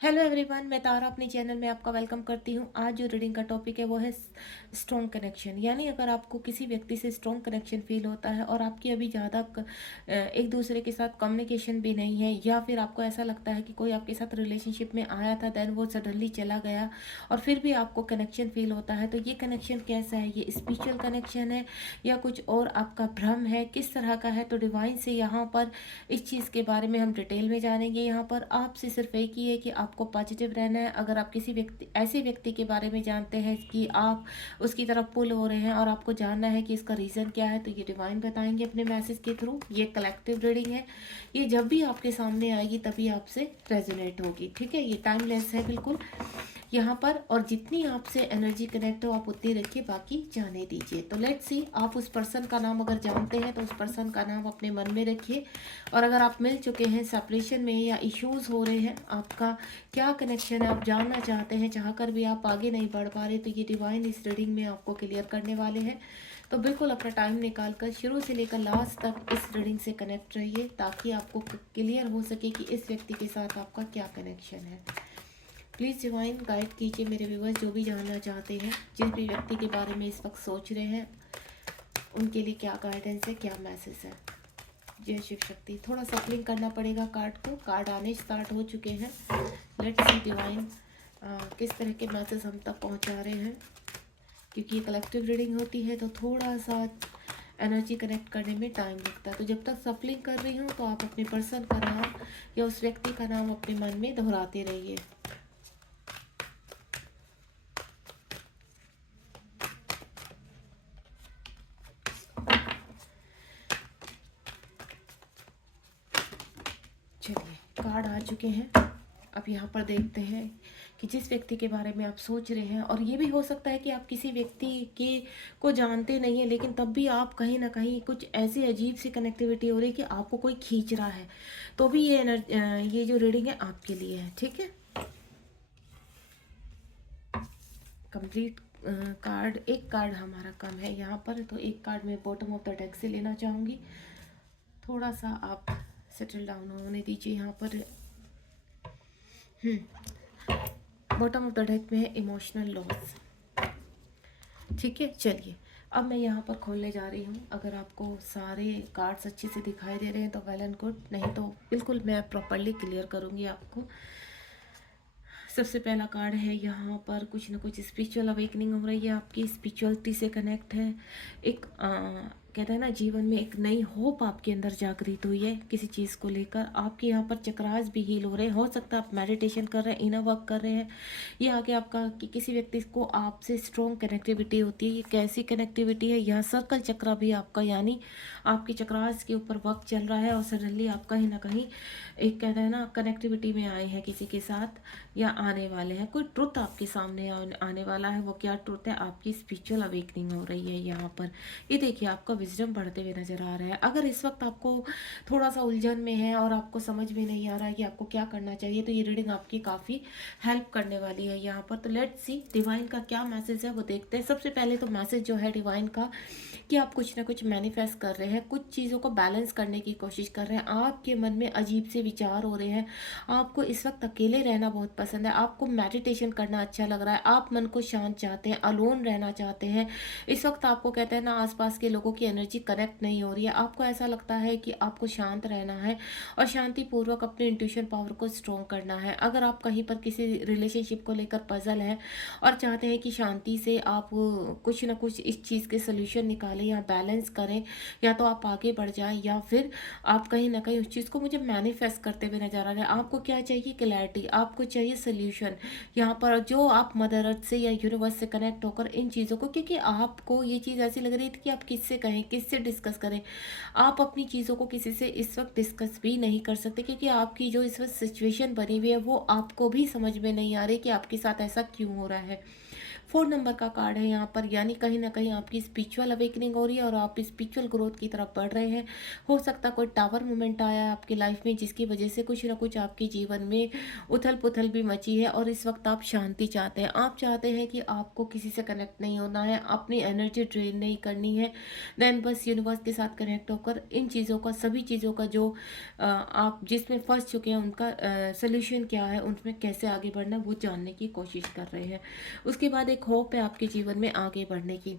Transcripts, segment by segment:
Hello everyone, मैं तारा अपने channel में आपका वेलकम करती हूँ। आज जो रीडिंग का टॉपिक है वो है स्ट्रॉन्ग कनेक्शन। यानी अगर आपको किसी व्यक्ति से स्ट्रॉन्ग कनेक्शन फील होता है और आपकी अभी ज़्यादा एक दूसरे के साथ कम्युनिकेशन भी नहीं है, या फिर आपको ऐसा लगता है कि कोई आपके साथ रिलेशनशिप में आया था देन वो सडनली चला गया और फिर भी आपको कनेक्शन फील होता है, तो ये कनेक्शन कैसा है? ये स्पिरिचुअल कनेक्शन है या कुछ और आपका भ्रम है? किस तरह का है? तो डिवाइन से यहाँ पर इस चीज़ के बारे में हम डिटेल में जानेंगे। यहाँ पर आपसे सिर्फ एक ही है कि आपको पॉजिटिव रहना है। अगर आप किसी ऐसे व्यक्ति के बारे में जानते हैं कि आप उसकी तरफ पुल हो रहे हैं और आपको जानना है कि इसका रीज़न क्या है, तो ये डिवाइन बताएंगे अपने मैसेज के थ्रू। ये कलेक्टिव रीडिंग है, ये जब भी आपके सामने आएगी तभी आपसे रेजोनेट होगी। ठीक है, ये टाइमलेस है बिल्कुल यहाँ पर, और जितनी आपसे एनर्जी कनेक्ट हो आप उतनी रखिए, बाकी जाने दीजिए। तो लेट्स सी, आप उस पर्सन का नाम अगर जानते हैं तो उस पर्सन का नाम अपने मन में रखिए। और अगर आप मिल चुके हैं सेपरेशन में या इश्यूज हो रहे हैं, आपका क्या कनेक्शन है, आप जानना चाहते हैं, चाह कर भी आप आगे नहीं बढ़ पा रहे, तो ये डिवाइन इस रीडिंग में आपको क्लियर करने वाले हैं। तो बिल्कुल अपना टाइम निकाल कर शुरू से लेकर लास्ट तक इस रीडिंग से कनेक्ट रहिए, ताकि आपको क्लियर हो सके कि इस व्यक्ति के साथ आपका क्या कनेक्शन है। प्लीज़ डिवाइन गाइड कीजिए मेरे व्यूवर्स, जो भी जानना चाहते हैं, जिस भी व्यक्ति के बारे में इस वक्त सोच रहे हैं, उनके लिए क्या गाइडेंस है, क्या मैसेज है। जय शिव शक्ति। थोड़ा सफलिंग करना पड़ेगा कार्ड को, कार्ड आने स्टार्ट हो चुके हैं। लेट्स सी डिवाइन किस तरह के मैसेज हम तक पहुंचा रहे हैं, क्योंकि ये कलेक्टिव रीडिंग होती है तो थोड़ा सा एनर्जी कनेक्ट करने में टाइम लगता है। तो जब तक सफलिंग कर रही हूँ तो आप अपने पर्सन का नाम या उस व्यक्ति का नाम अपने मन में दोहराते रहिए। चलिए, कार्ड आ चुके हैं। अब यहाँ पर देखते हैं कि जिस व्यक्ति के बारे में आप सोच रहे हैं, और ये भी हो सकता है कि आप किसी व्यक्ति के को जानते नहीं है, लेकिन तब भी आप कहीं ना कहीं कुछ ऐसी अजीब सी कनेक्टिविटी हो रही है कि आपको कोई खींच रहा है, तो भी ये जो रीडिंग है आपके लिए है। ठीक है, कंप्लीट कार्ड, एक कार्ड हमारा कम है यहाँ पर, तो एक कार्ड मैं बॉटम ऑफ द डेक से लेना चाहूँगी। थोड़ा सा आप सेटल डाउन होने दीजिए यहाँ पर। बॉटम ऑफ द डेक में है इमोशनल लॉस। ठीक है, चलिए अब मैं यहाँ पर खोलने जा रही हूँ। अगर आपको सारे कार्ड्स अच्छे से दिखाई दे रहे हैं तो वेल एंड गुड, नहीं तो बिल्कुल मैं प्रॉपरली क्लियर करूँगी आपको। सबसे पहला कार्ड है यहाँ पर, कुछ ना कुछ स्पिरिचुअल अवेकनिंग हो रही है, आपकी स्पिरिचुअलिटी से कनेक्ट है। एक कहते हैं ना, जीवन में एक नई होप आपके अंदर जागृत हुई है किसी चीज़ को लेकर। आपके यहाँ पर चक्रास भी हील हो रहे हैं। हो सकता है आप मेडिटेशन कर रहे हैं, इनर वर्क कर रहे हैं, ये आगे आपका कि किसी व्यक्ति को आपसे स्ट्रॉन्ग कनेक्टिविटी होती है। ये कैसी कनेक्टिविटी है? यहाँ सर्कल चक्रा भी आपका, यानी आपके चक्रास के ऊपर वर्क चल रहा है और सडनली आप कहीं ना कहीं एक कहते हैं ना कनेक्टिविटी में आए हैं किसी के साथ, या आने वाले हैं। कोई ट्रुथ आपके सामने आने वाला है। वो क्या ट्रुथ है? आपकी स्पिरिचुअल अवेकनिंग हो रही है यहाँ पर। ये देखिए, आपका विजडम बढ़ते हुए नजर आ रहा है। अगर इस वक्त आपको थोड़ा सा उलझन में है और आपको समझ में नहीं आ रहा है कि आपको क्या करना चाहिए, तो ये रीडिंग आपकी काफ़ी हेल्प करने वाली है यहाँ पर। तो लेट्स सी डिवाइन का क्या मैसेज है वो देखते हैं। सबसे पहले तो मैसेज जो है डिवाइन का, कि आप कुछ ना कुछ मैनिफेस्ट कर रहे हैं, कुछ चीज़ों को बैलेंस करने की कोशिश कर रहे हैं। आपके मन में अजीब से विचार हो रहे हैं। आपको इस वक्त अकेले रहना बहुत पसंद है, आपको मेडिटेशन करना अच्छा लग रहा है, आप मन को शांत चाहते हैं, अलोन रहना चाहते हैं। इस वक्त आपको कहते हैं ना, आसपास के लोगों की एनर्जी कनेक्ट नहीं हो रही है। आपको ऐसा लगता है कि आपको शांत रहना है और शांतिपूर्वक अपने इंट्यूशन पावर को स्ट्रॉन्ग करना है। अगर आप कहीं पर किसी रिलेशनशिप को लेकर पजल है और चाहते हैं कि शांति से आप कुछ ना कुछ इस चीज़ के सोल्यूशन निकालें या बैलेंस करें, या तो आप आगे बढ़ जाएं, या फिर आप कहीं ना कहीं उस चीज़ को मुझे मैनिफेस्ट करते हुए नजर आ रहे हैं। आपको क्या चाहिए? क्लैरिटी, आपको चाहिए सोल्यूशन यहाँ पर, जो आप मदर अर्थ से या यूनिवर्स से कनेक्ट होकर इन चीज़ों को, क्योंकि आपको ये चीज़ ऐसी लग रही थी कि आप किससे कहें, किससे डिस्कस करें। आप अपनी चीज़ों को किसी से इस वक्त डिस्कस भी नहीं कर सकते, क्योंकि आपकी जो इस वक्त सिचुएशन बनी हुई है वो आपको भी समझ में नहीं आ रही कि आपके साथ ऐसा क्यों हो रहा है। 4 नंबर का कार्ड है यहाँ पर, यानी कहीं ना कहीं आपकी स्पिरिचुअल अवेकनिंग हो रही है और आप स्पिरिचुअल ग्रोथ की तरफ बढ़ रहे हैं। हो सकता है कोई टावर मोमेंट आया है आपकी लाइफ में, जिसकी वजह से कुछ ना कुछ आपके जीवन में उथल पुथल भी मची है और इस वक्त आप शांति चाहते हैं। आप चाहते हैं कि आपको किसी से कनेक्ट नहीं होना है, अपनी एनर्जी ड्रेन नहीं करनी है, देन बस यूनिवर्स के साथ कनेक्ट होकर इन चीज़ों का, सभी चीज़ों का जो आप जिसमें फंस चुके हैं उनका सोल्यूशन क्या है, उनमें कैसे आगे बढ़ना है, वो जानने की कोशिश कर रहे हैं। उसके बाद एक होप है आपके जीवन में आगे बढ़ने की।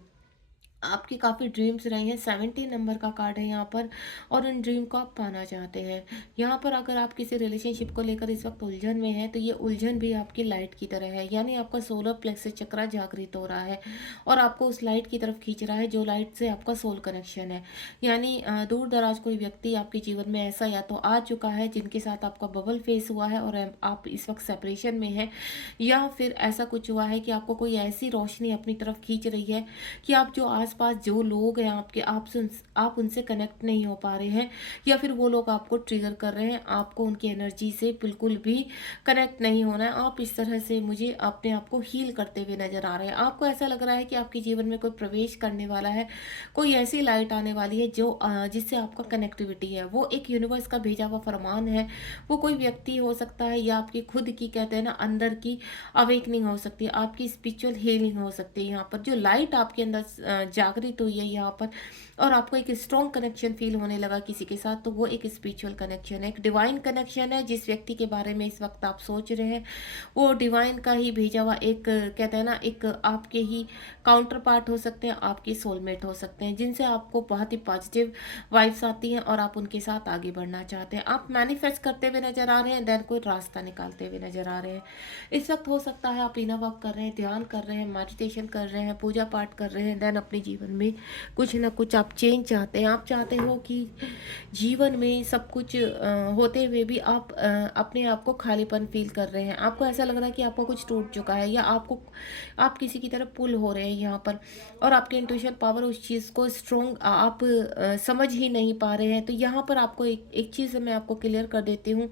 आपकी काफ़ी ड्रीम्स रहे हैं, 17 नंबर का कार्ड है यहाँ पर, और उन ड्रीम को आप पाना चाहते हैं। यहाँ पर अगर आप किसी रिलेशनशिप को लेकर इस वक्त उलझन में हैं, तो ये उलझन भी आपकी लाइट की तरह है, यानी आपका सोलर प्लेक्सस चक्र जागृत हो रहा है और आपको उस लाइट की तरफ खींच रहा है जो लाइट से आपका सोल कनेक्शन है। यानी दूर दराज कोई व्यक्ति आपके जीवन में ऐसा या तो आ चुका है जिनके साथ आपका बबल फेस हुआ है और आप इस वक्त सेपरेशन में हैं, या फिर ऐसा कुछ हुआ है कि आपको कोई ऐसी रोशनी अपनी तरफ खींच रही है कि आप जो आसपास जो लोग हैं आपके, आप उनसे कनेक्ट नहीं हो पा रहे हैं, या फिर वो लोग आपको ट्रिगर कर रहे हैं, आपको उनकी एनर्जी से बिल्कुल भी कनेक्ट नहीं होना है। आप इस तरह से मुझे अपने आप को हील करते हुए नजर आ रहे हैं। आपको ऐसा लग रहा है कि आपके जीवन में कोई प्रवेश करने वाला है, कोई ऐसी लाइट आने वाली है जो जिससे आपका कनेक्टिविटी है, वो एक यूनिवर्स का भेजा हुआ फरमान है। वो कोई व्यक्ति हो सकता है या आपकी खुद की, कहते हैं ना, अंदर की अवेकनिंग हो सकती है, आपकी स्पिरिचुअल हीलिंग हो सकती है। यहाँ पर जो लाइट आपके अंदर जागृत हुई है यहाँ पर, और आपको एक स्ट्रॉन्ग कनेक्शन फील होने लगा किसी के साथ, तो वो एक स्पिरिचुअल कनेक्शन है, एक डिवाइन कनेक्शन है। जिस व्यक्ति के बारे में इस वक्त आप सोच रहे हैं वो डिवाइन का ही भेजा हुआ एक, कहते हैं ना, एक आपके ही काउंटर पार्ट हो सकते हैं, आपके सोलमेट हो सकते हैं, जिनसे आपको बहुत ही पॉजिटिव वाइब्स आती हैं और आप उनके साथ आगे बढ़ना चाहते हैं। आप मैनिफेस्ट करते हुए नजर आ रहे हैं, देन कोई रास्ता निकालते हुए नजर आ रहे हैं। इस वक्त हो सकता है आप इनर वर्क कर रहे हैं, ध्यान कर रहे हैं, मेडिटेशन कर रहे हैं, पूजा पाठ कर रहे हैं, देन अपने जीवन में कुछ ना कुछ आप चेंज चाहते हैं। आप चाहते हो कि जीवन में सब कुछ होते हुए भी आप अपने आप को खालीपन फील कर रहे हैं। आपको ऐसा लग रहा है कि आपका कुछ टूट चुका है, या आप किसी की तरफ पुल हो रहे हैं यहाँ पर, और आपकी इंट्यूशन पावर उस चीज़ को स्ट्रॉन्ग आप समझ ही नहीं पा रहे हैं। तो यहाँ पर आपको एक चीज़ मैं आपको क्लियर कर देती हूँ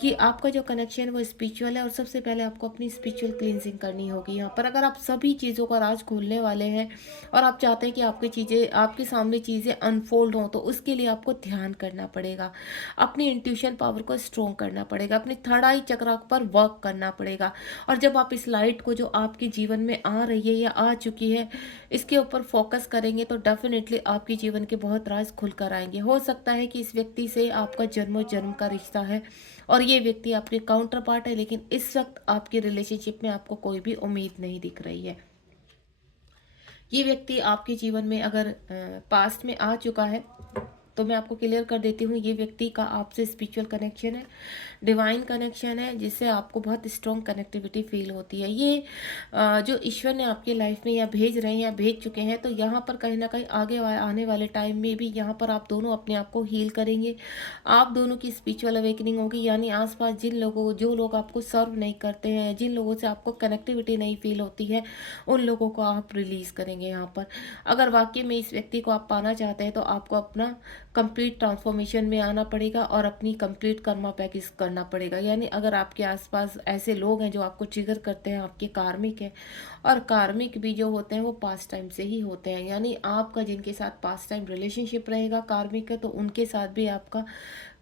कि आपका जो कनेक्शन है वो स्पिरिचुअल है, और सबसे पहले आपको अपनी स्पिरिचुअल क्लींजिंग करनी होगी। यहाँ पर अगर आप सभी चीज़ों का राज खोलने वाले हैं और आप चाहते हैं कि आपके सामने चीज़ें अनफोल्ड हों, तो उसके लिए आपको ध्यान करना पड़ेगा, अपनी इंट्यूशन पावर को स्ट्रॉन्ग करना पड़ेगा, अपने थर्ड आई चक्र पर वर्क करना पड़ेगा। और जब आप इस लाइट को जो आपके जीवन में आ रही है या आ चुकी है, इसके ऊपर फोकस करेंगे, तो डेफिनेटली आपके जीवन के बहुत राज खुल कर आएंगे। हो सकता है कि इस व्यक्ति से आपका जन्मों जन्म का रिश्ता है और ये व्यक्ति आपके काउंटर पार्ट है, लेकिन इस वक्त आपकी रिलेशनशिप में आपको कोई भी उम्मीद नहीं दिख रही है। ये व्यक्ति आपके जीवन में अगर पास्ट में आ चुका है, तो मैं आपको क्लियर कर देती हूँ, ये व्यक्ति का आपसे स्पिरिचुअल कनेक्शन है, डिवाइन कनेक्शन है, जिससे आपको बहुत स्ट्रॉन्ग कनेक्टिविटी फील होती है। ये जो ईश्वर ने आपकी लाइफ में या भेज रहे हैं या भेज चुके हैं, तो यहाँ पर कहीं ना कहीं आगे आने वाले टाइम में भी यहाँ पर आप दोनों अपने आप को हील करेंगे। आप दोनों की स्पिरिचुअल अवेकनिंग होगी, यानी आसपास जो लोग आपको सर्व नहीं करते हैं, जिन लोगों से आपको कनेक्टिविटी नहीं फील होती है, उन लोगों को आप रिलीज करेंगे यहाँ पर। अगर वाकई में इस व्यक्ति को आप पाना चाहते हैं, तो आपको अपना कंप्लीट ट्रांसफॉर्मेशन में आना पड़ेगा और अपनी कंप्लीट कर्मा पैकेज करना पड़ेगा। यानी अगर आपके आसपास ऐसे लोग हैं जो आपको ट्रिगर करते हैं, आपके कार्मिक हैं, और कार्मिक भी जो होते हैं वो पास्ट टाइम से ही होते हैं, यानी आपका जिनके साथ पास्ट टाइम रिलेशनशिप रहेगा कार्मिक है, तो उनके साथ भी आपका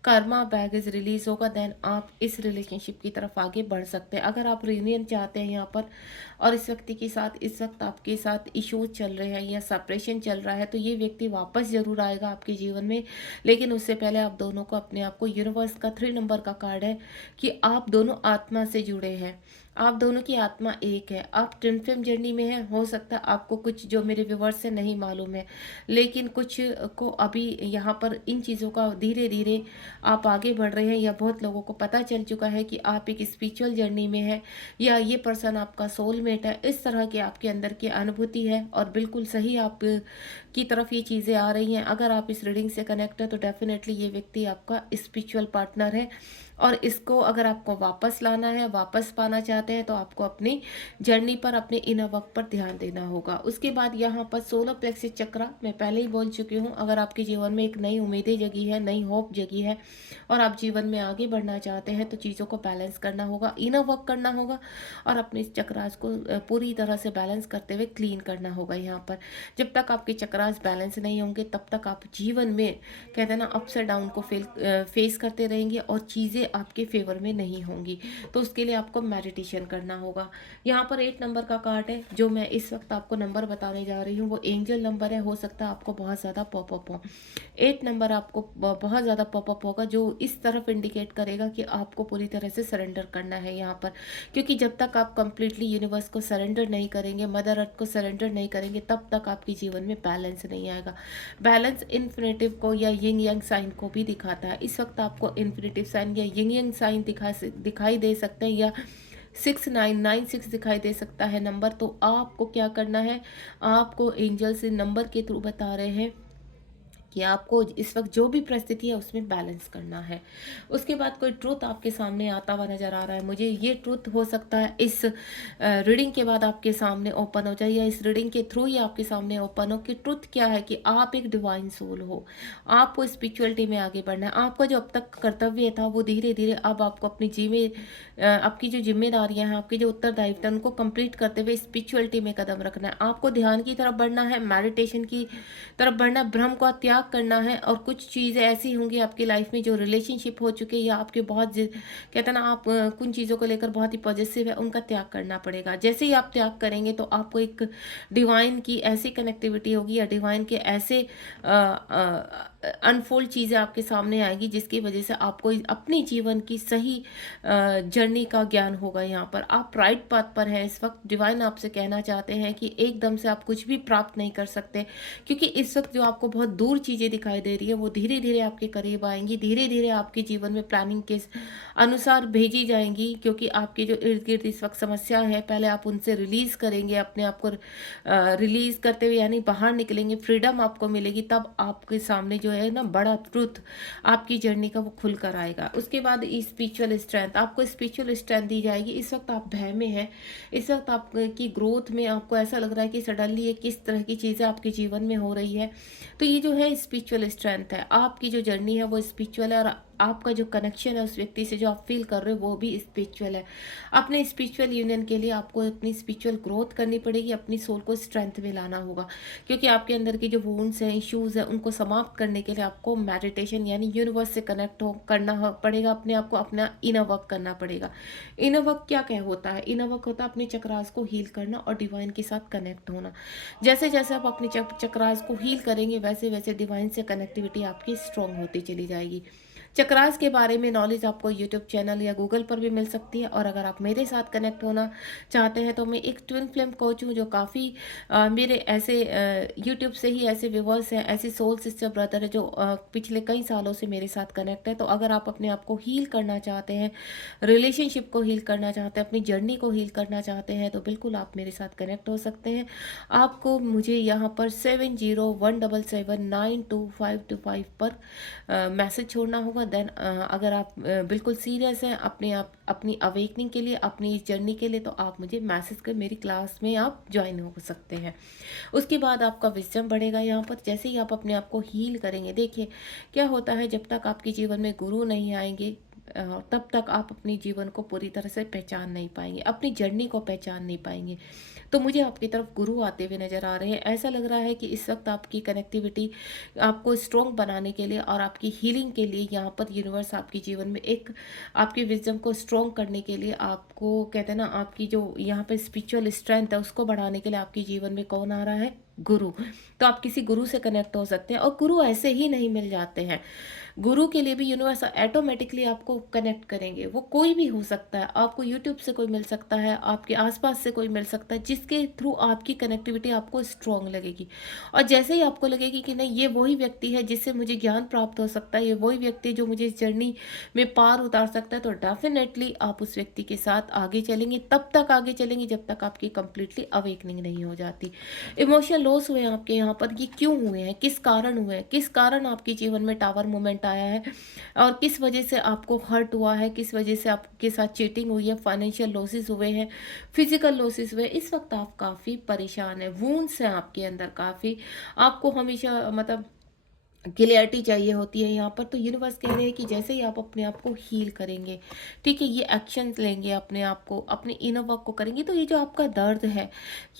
कर्मा बैगेज रिलीज होगा, देन आप इस रिलेशनशिप की तरफ आगे बढ़ सकते हैं। अगर आप रियूनियन चाहते हैं यहाँ पर और इस व्यक्ति के साथ इस वक्त आपके साथ इश्यूज चल रहे हैं या सेपरेशन चल रहा है, तो ये व्यक्ति वापस जरूर आएगा आपके जीवन में, लेकिन उससे पहले आप दोनों को अपने आप को, यूनिवर्स का 3 नंबर का कार्ड है कि आप दोनों आत्मा से जुड़े हैं, आप दोनों की आत्मा एक है, आप ट्विन फ्लेम जर्नी में हैं। हो सकता है आपको कुछ जो मेरे व्यूवर्स से नहीं मालूम है, लेकिन कुछ को अभी यहाँ पर इन चीज़ों का धीरे धीरे आप आगे बढ़ रहे हैं, या बहुत लोगों को पता चल चुका है कि आप एक स्पिरिचुअल जर्नी में है, या ये पर्सन आपका सोलमेट है। इस तरह की आपके अंदर की अनुभूति है और बिल्कुल सही आप की तरफ ये चीज़ें आ रही हैं। अगर आप इस रीडिंग से कनेक्ट है, तो डेफिनेटली ये व्यक्ति आपका स्पिरिचुअल पार्टनर है और इसको अगर आपको वापस लाना है, वापस पाना चाहते हैं, तो आपको अपनी जर्नी पर, अपने इनर वर्क पर ध्यान देना होगा। उसके बाद यहाँ पर सोलर प्लेक्सिस चक्र, मैं पहले ही बोल चुकी हूँ, अगर आपके जीवन में एक नई उम्मीदें जगी है, नई होप जगी है और आप जीवन में आगे बढ़ना चाहते हैं, तो चीज़ों को बैलेंस करना होगा, इनर वर्क करना होगा और अपने इस चक्रास को पूरी तरह से बैलेंस करते हुए क्लीन करना होगा। यहाँ पर जब तक आपके चक्रास बैलेंस नहीं होंगे, तब तक आप जीवन में कहते हैं ना अप्स एंड डाउन को फेस करते रहेंगे और चीज़ें आपके फेवर में नहीं होंगी। तो उसके लिए आपको मेडिटेशन करना होगा। यहाँ पर 8 नंबर का कार्ड है, जो मैं इस वक्त आपको नंबर बताने जा रही हूँ वो एंजल नंबर है। हो सकता है आपको बहुत ज़्यादा पॉपअप हो। 8 नंबर आपको बहुत ज़्यादा पॉपअप होगा, जो इस तरफ इंडिकेट करेगा कि आपको पूरी तरह से सरेंडर करना है यहाँ पर, क्योंकि जब तक आप कंप्लीटली यूनिवर्स को सरेंडर नहीं करेंगे, मदर अर्थ को सरेंडर नहीं करेंगे, तब तक आपके जीवन में बैलेंस नहीं आएगा। बैलेंस इन्फिनेटिव को या यिंग यांग साइन को भी दिखाता है। इस वक्त आपको इन्फिनेटिव साइन या यिंग यांग साइन दिखाई दे सकते हैं, या 6996 दिखाई दे सकता है नंबर। तो आपको क्या करना है, आपको एंजल से नंबर के थ्रू बता रहे हैं कि आपको इस वक्त जो भी परिस्थिति है उसमें बैलेंस करना है। उसके बाद कोई ट्रुथ आपके सामने आता हुआ नज़र आ रहा है मुझे। ये ट्रुथ हो सकता है इस रीडिंग के बाद आपके सामने ओपन हो जाए, या इस रीडिंग के थ्रू ही आपके सामने ओपन हो कि ट्रुथ क्या है, कि आप एक डिवाइन सोल हो, आपको स्पिरिचुअलिटी में आगे बढ़ना है। आपका जो अब तक कर्तव्य था वो धीरे धीरे अब आपको आपकी जो जिम्मेदारियां हैं, आपकी जो उत्तरदायित्व है, उनको कंप्लीट करते हुए स्पिरिचुअलिटी में कदम रखना है। आपको ध्यान की तरफ बढ़ना है, मेडिटेशन की तरफ बढ़ना, भ्रम का त्याग करना है। और कुछ चीज़ें ऐसी होंगी आपकी लाइफ में जो रिलेशनशिप हो चुके हैं, या आपके कहते हैं ना आप कुछ चीज़ों को लेकर बहुत ही पॉजिटिव है, उनका त्याग करना पड़ेगा। जैसे ही आप त्याग करेंगे तो आपको एक डिवाइन की ऐसी कनेक्टिविटी होगी, या डिवाइन के ऐसे अनफोल्ड चीज़ें आपके सामने आएगी, जिसकी वजह से आपको अपने जीवन की सही जर्नी का ज्ञान होगा। यहाँ पर आप राइट पाथ पर हैं इस वक्त। डिवाइन आपसे कहना चाहते हैं कि एकदम से आप कुछ भी प्राप्त नहीं कर सकते, क्योंकि इस वक्त जो आपको बहुत दूर चीज़ें दिखाई दे रही है वो धीरे धीरे आपके करीब आएंगी, धीरे धीरे आपके जीवन में प्लानिंग के अनुसार भेजी जाएंगी। क्योंकि आपके जो इर्द गिर्द इस वक्त समस्या है, पहले आप उनसे रिलीज करेंगे, अपने आप को रिलीज करते हुए यानी बाहर निकलेंगे, फ्रीडम आपको मिलेगी, तब आपके सामने जो है ना बड़ा ट्रुथ आपकी जर्नी का वो खुल कर आएगा। उसके बाद स्पिरिचुअल स्ट्रेंथ, आपको स्पिरिचुअल स्ट्रेंथ दी जाएगी। इस वक्त आप भय में हैं, इस वक्त आपकी ग्रोथ में आपको ऐसा लग रहा है कि सडनली ये किस तरह की चीज़ें आपके जीवन में हो रही है। तो ये जो है स्पिरिचुअल स्ट्रेंथ है, आपकी जो जर्नी है वो स्पिरिचुअल है, और आपका जो कनेक्शन है उस व्यक्ति से जो आप फील कर रहे हो वो भी स्पिरिचुअल है। अपने स्पिरिचुअल यूनियन के लिए आपको अपनी स्पिरिचुअल ग्रोथ करनी पड़ेगी, अपनी सोल को स्ट्रेंथ में लाना होगा, क्योंकि आपके अंदर की जो वुंड्स हैं, इश्यूज हैं, उनको समाप्त करने के लिए आपको मेडिटेशन यानी यूनिवर्स से कनेक्ट करना पड़ेगा, अपने आप को अपना इनर वर्क करना पड़ेगा। इनर वर्क क्या होता है, इनर वर्क होता है अपने चक्रास को हील करना और डिवाइन के साथ कनेक्ट होना। जैसे जैसे आप अपने चक्रास को हील करेंगे, वैसे वैसे डिवाइन से कनेक्टिविटी आपकी स्ट्रॉन्ग होती चली जाएगी। चक्रास के बारे में नॉलेज आपको यूट्यूब चैनल या गूगल पर भी मिल सकती है। और अगर आप मेरे साथ कनेक्ट होना चाहते हैं तो मैं एक ट्विन फ्लेम कोच हूँ, जो काफ़ी मेरे ऐसे यूट्यूब से ही ऐसे व्यूवर्स हैं, ऐसे सोल सिस्टर ब्रदर है जो पिछले कई सालों से मेरे साथ कनेक्ट है। तो अगर आप अपने आप को हील करना चाहते हैं, रिलेशनशिप को हील करना चाहते हैं, अपनी जर्नी को हील करना चाहते हैं, तो बिल्कुल आप मेरे साथ कनेक्ट हो सकते हैं। आपको मुझे यहाँ पर 7017792525 पर मैसेज छोड़ना होगा। देन अगर आप बिल्कुल सीरियस हैं अपनी अवेकनिंग के लिए, अपनी इस जर्नी के लिए, तो आप मुझे मैसेज कर मेरी क्लास में आप ज्वाइन हो सकते हैं। उसके बाद आपका विजडम बढ़ेगा। यहाँ पर जैसे ही आप अपने आप को हील करेंगे, देखिए क्या होता है, जब तक आपके जीवन में गुरु नहीं आएंगे तब तक आप अपने जीवन को पूरी तरह से पहचान नहीं पाएंगे, अपनी जर्नी को पहचान नहीं पाएंगे। तो मुझे आपकी तरफ गुरु आते हुए नज़र आ रहे हैं। ऐसा लग रहा है कि इस वक्त आपकी कनेक्टिविटी आपको स्ट्रॉन्ग बनाने के लिए और आपकी हीलिंग के लिए यहाँ पर यूनिवर्स आपके जीवन में एक आपके विजडम को स्ट्रॉन्ग करने के लिए, आपको कहते हैं ना आपकी जो यहाँ पर स्पिरिचुअल स्ट्रेंथ है उसको बढ़ाने के लिए आपके जीवन में कौन आ रहा है, गुरु। तो आप किसी गुरु से कनेक्ट हो सकते हैं। और गुरु ऐसे ही नहीं मिल जाते हैं, गुरु के लिए भी यूनिवर्स ऑटोमेटिकली आपको कनेक्ट करेंगे। वो कोई भी हो सकता है, आपको यूट्यूब से कोई मिल सकता है, आपके आसपास से कोई मिल सकता है, जिसके थ्रू आपकी कनेक्टिविटी आपको स्ट्रॉन्ग लगेगी। और जैसे ही आपको लगेगी कि नहीं ये वही व्यक्ति है जिससे मुझे ज्ञान प्राप्त हो सकता है, ये वही व्यक्ति जो मुझे इस जर्नी में पार उतार सकता है, तो डेफिनेटली आप उस व्यक्ति के साथ आगे चलेंगे। तब तक आगे चलेंगे जब तक आपकी कंप्लीटली अवेकनिंग नहीं हो जाती। इमोशनल लॉस हुए आपके यहाँ पर, ये क्यों हुए हैं, किस कारण हुए हैं, किस कारण आपके जीवन में टावर मोमेंट बताया है और किस वजह से आपको हर्ट हुआ है, किस वजह से आपके साथ चीटिंग हुई है, फाइनेंशियल लॉसेस हुए हैं, फिजिकल लॉसेस हुए, इस वक्त आप काफ़ी परेशान हैं, वूंड्स हैं आपके अंदर काफ़ी। आपको हमेशा मतलब क्लियरिटी चाहिए होती है यहाँ पर। तो यूनिवर्स कह रहे हैं कि जैसे ही आप अपने आप को हील करेंगे, ठीक है, ये एक्शंस लेंगे, अपने आप को, अपने इनर वर्क को करेंगे, तो ये जो आपका दर्द है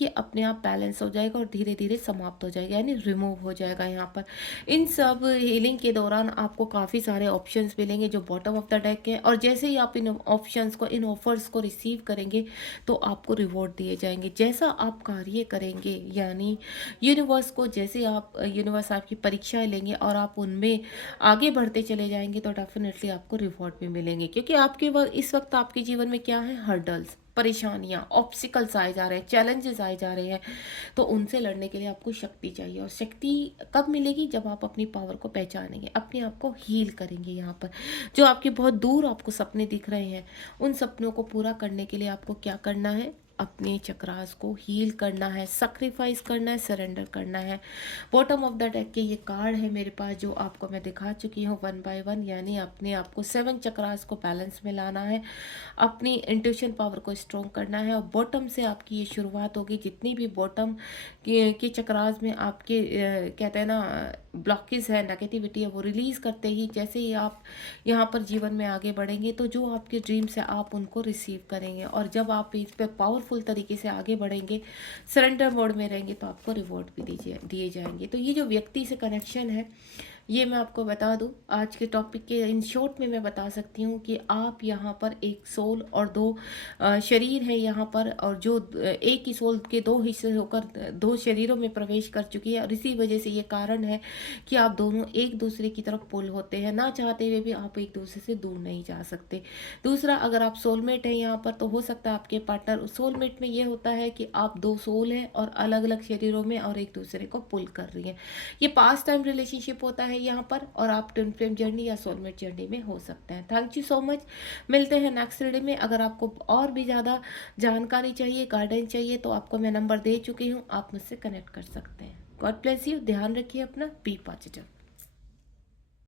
ये अपने आप बैलेंस हो जाएगा और धीरे धीरे समाप्त हो जाएगा, यानी रिमूव हो जाएगा यहाँ पर। इन सब हीलिंग के दौरान आपको काफ़ी सारे ऑप्शंस मिलेंगे जो बॉटम ऑफ द डेक है, और जैसे ही आप इन ऑप्शंस को, इन ऑफर्स को रिसीव करेंगे तो आपको रिवॉर्ड दिए जाएंगे जैसा आप कार्य करेंगे। यानी यूनिवर्स को जैसे आप, यूनिवर्स आपकी परीक्षाएं लेंगे और आप उनमें आगे बढ़ते चले जाएंगे तो डेफिनेटली आपको रिवॉर्ड भी मिलेंगे, क्योंकि आपके इस वक्त आपके जीवन में क्या है, हर्डल्स, परेशानियां, ऑब्स्टिकल्स आए जा रहे हैं, चैलेंजेस आए जा रहे हैं। तो उनसे लड़ने के लिए आपको शक्ति चाहिए, और शक्ति कब मिलेगी, जब आप अपनी पावर को पहचानेंगे, अपने आप को हील करेंगे। यहाँ पर जो आपके बहुत दूर आपको सपने दिख रहे हैं, उन सपनों को पूरा करने के लिए आपको क्या करना है, अपने चक्रास को हील करना है, सैक्रिफाइस करना है, सरेंडर करना है। बॉटम ऑफ द डेक के ये कार्ड है मेरे पास जो आपको मैं दिखा चुकी हूँ 1 बाय 1, यानी अपने आप को 7 चक्रास को बैलेंस में लाना है, अपनी इंट्यूशन पावर को स्ट्रॉन्ग करना है, और बॉटम से आपकी ये शुरुआत होगी। जितनी भी बॉटम के चक्रास में आपके कहते हैं ना ब्लॉकेज है, नेगेटिविटी है, वो रिलीज करते ही जैसे ही आप यहाँ पर जीवन में आगे बढ़ेंगे तो जो आपके ड्रीम्स है आप उनको रिसीव करेंगे, और जब आप इस पे पावरफुल तरीके से आगे बढ़ेंगे, सरेंडर मोड में रहेंगे, तो आपको रिवॉर्ड भी दिए जाएंगे। तो ये जो व्यक्ति से कनेक्शन है ये मैं आपको बता दूं, आज के टॉपिक के इन शॉर्ट में मैं बता सकती हूँ कि आप यहाँ पर एक सोल और 2 शरीर है यहाँ पर, और जो एक ही सोल के 2 हिस्से होकर 2 शरीरों में प्रवेश कर चुकी है, और इसी वजह से ये कारण है कि आप दोनों एक दूसरे की तरफ पुल होते हैं, ना चाहते हुए भी आप एक दूसरे से दूर नहीं जा सकते। दूसरा, अगर आप सोलमेट है यहाँ पर, तो हो सकता है आपके पार्टनर, सोलमेट में ये होता है कि आप 2 सोल हैं और अलग अलग शरीरों में और एक दूसरे को पुल कर रही हैं। ये पास्ट टाइम रिलेशनशिप होता है यहाँ पर, और आप ट्विन फ्लेम जर्नी या सोलमेट जर्नी में हो सकते हैं। Thank you so much. मिलते हैं नेक्स्ट रीडिंग में। अगर आपको और भी ज़्यादा जानकारी चाहिए, गाइडेंस चाहिए, तो आपको मैं नंबर दे चुकी हूँ, आप मुझसे कनेक्ट कर सकते हैं। God bless you. ध्यान रखिए अपना, बी पॉजिटिव।